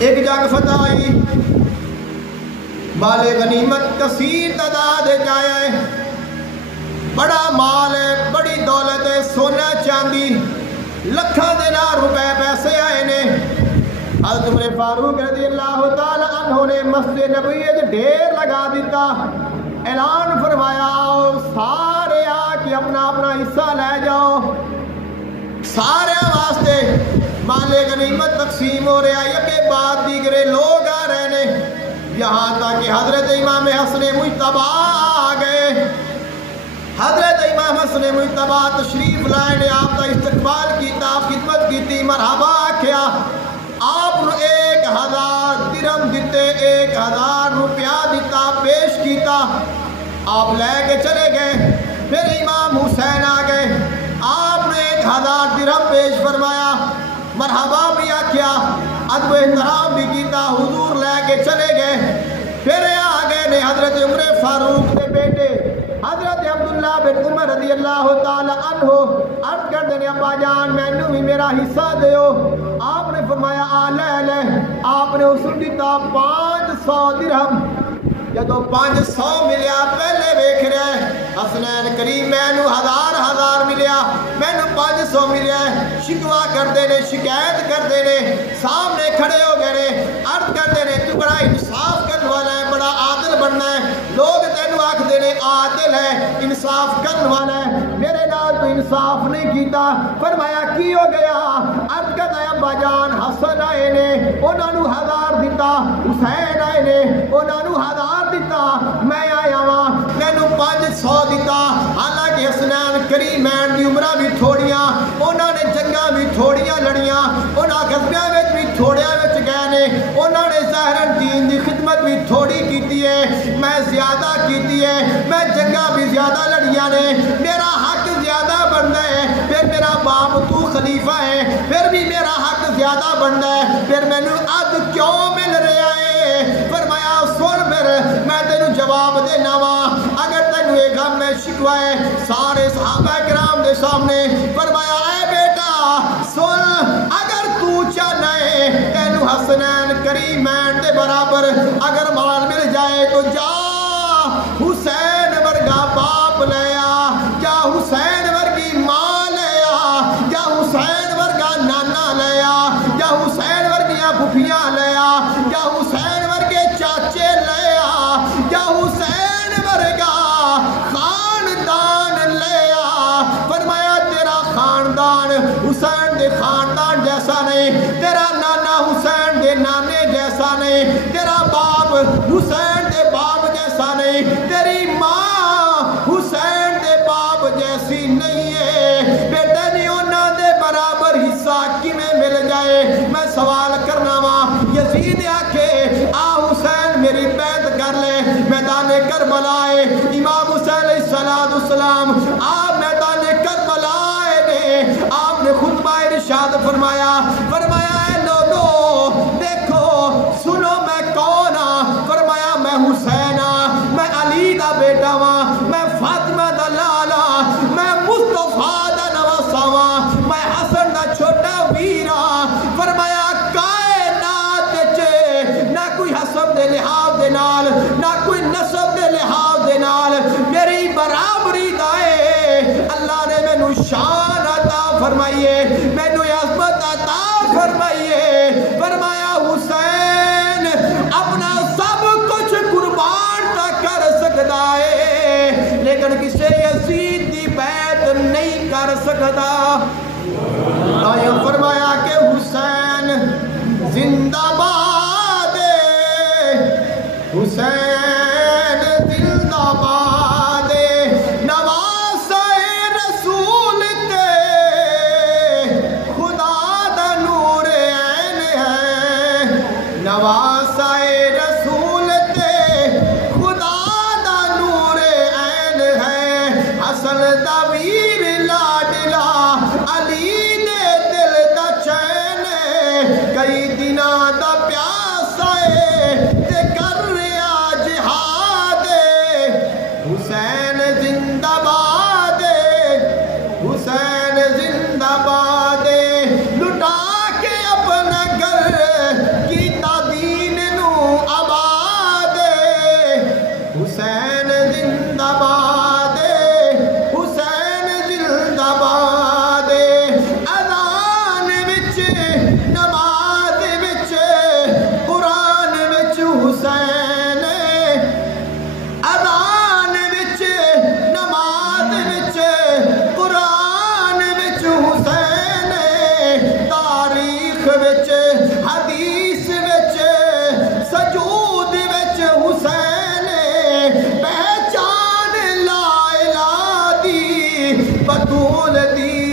ایک جنگ فتح ہوئی، مال غنیمت کثیر تعداد جایا ہے، بڑا مال ہے، بڑی دولت ہے، سونا چاندی لکھاں دینار روپے پیسے آئے نے۔ حضرت عمر فاروق رضی اللہ تعالی عنہ نے مسجد نبوی ڈھیر لگا دیتا، اعلان فرمایا آؤ سارے آ کے اپنا اپنا حصہ لے جاؤ، سارے واسطے مال غنیمت تقسیم ہو رہا ہے، یکے بعد دیگرے لوگ آ رہے نے، یہاں تک کہ حضرت امام حسن مجتبی آ گئے۔ حضرت امام حسن مجتبی تشریف لائے نے، آپ کا استقبال کیتا، خدمت کیتی، مرحبا کیا، آپ نے 1000 درہم دیتے، 1000 روپیہ دیتا، پیش کیتا، آپ لے کے چلے گئے۔ پھر امام حسین آ گئے، آپ نے 1000 درہم پیش فرمایا، مرحبا بھی کیا، ادب احترام بھی کیتا، حضور لے کے چلے گئے۔ پھر آگئے نے حضرت عمر فاروق کے بیٹے حضرت عبداللہ بن عمر رضی اللہ تعالی عنہ، عرض کر دینے ابا جان مینو بھی میرا حصہ دیو۔ آپ نے فرمایا آ لے لے، آپ نے اصول دیتا 500 درہم۔ جدو 500 ملیا پہلے ویکھ رہے حسنین کریم مینو 1000 ملیا، مینو 500 ملیا، شکوا کرتے نے، شکایت کرتے نے، سامنے کھڑے ہو گئے نے، عرض کرتے نے تو بڑا انصاف کرنے والا ہے، بڑا عادل بننا ہے، لوگ تینو آکھدے نے عادل ہے، انصاف کرنے والا ہے، میرے نال تو انصاف نہیں کیتا۔ فرمایا کی ہو گیا؟ عرض کرتا ہے ابا جان حسن آئے نے، انہوں نے 1000 دیتا، حسین آئے نے، انہوں نے 1000 دیتا، میں آیا ہاں مینو 500 دیتا۔ حالانکہ حسنین کریمین دی عمرہ بھی تھوڑیاں، انہوں نے جنگاں بھی تھوڑیاں لڑیاں، انہوں غزبیاں وچ بھی تھوڑیاں وچ گئے نے، انہوں نے ظاہراً دین دی خدمت بھی تھوڑی کیتی ہے، میں زیادہ کیتی ہے، میں جنگاں بھی زیادہ لڑیاں نے، میرا حق زیادہ بنتا ہے، پھر میرا باپ تو خلیفہ ہے، پھر بھی میرا حق زیادہ بنتا ہے، پھر مینو اد کیوں مل رہا ہے؟ فرمایا سن پھر میں تینوں جواب دینا وا، اگر تینوں ایک غم میں شکوا ہے سارے صحابہ کرام دے سامنے، فرمایا اے بیٹا سن، اگر تو چاہنا ہے تینوں حسنین کریمین دے برابر اگر مال مل جائے تو جا حسین ورگا باپ لے آ، یا حسین ورگی ماں لے آ، یا حسین ورگا نانا لے آ، یا حسین ورگیاں پھپھیاں لے آ، یا حسین ورگے چاچے لے آ، یا حسین ورگا خاندان لے آ۔ فرمایا تیرا خاندان حسین دے خاندان جیسا نہیں، تیرا نانا حسین دے نانے جیسا نہیں، تیرا باپ حسین دے باپ جیسا نہیں، تیری ماں حسین دے باپ جیسی نہیں ہے، بیٹے نہیں انہاں دے برابر حصہ کیویں مل جائے؟ میں سوال کرنا وا، یزید آکھے آ حسین میری بیعت کر لے، میدان کربلا ہے، امام حسین علیہ السلام آپ میدان کربلا نے، آپ نے خطبہ ارشاد فرمایا، فرمایا اے لوگو دیکھو سنو میں کون ہاں؟ فرمایا میں حسین ہاں، میں علی دا بیٹا ہاں، میں فاطمہ دا لالا، میں مصطفیٰ دا نواسا ہاں، میں حسن دا چھوٹا ویر ہاں۔ فرمایا کائنات چے نہ کوئی حسب دے لحاظ دے نال، نہ کوئی نسب دے لحاظ دے نال میری برابری دائے، اللہ نے میں نو شان عطا فرمائیے، میں نو عظمت عطا فرمائیے۔ فرمایا حسین اپنا سب کچھ قربان تک کر سکتا ہے لیکن کسے یزید دی بیعت نہیں کر سکتا۔ آیا فرمایا کہ حسین زندہ باد، حسین زندہ باد، نواسہ رسول تے خدا دا نور عین ہے، نواسہ رسول تے خدا دا نور عین ہے، حسن دا ویر لاڈلا علی دے دل دا چین ہے، کئی دناں دا پیاسا ہے تے کر رہا جہاد، حسین زندہ باد، حسین زندہ باد، لٹا کے اپنا گھر کیتا نماز وچ قرآن وچ حسین اذان وچ نماز وچ قرآن وچ حسین تاریخ وچ حدیث وچ سجود وچ حسین پہچان لا الہ دی بطول دی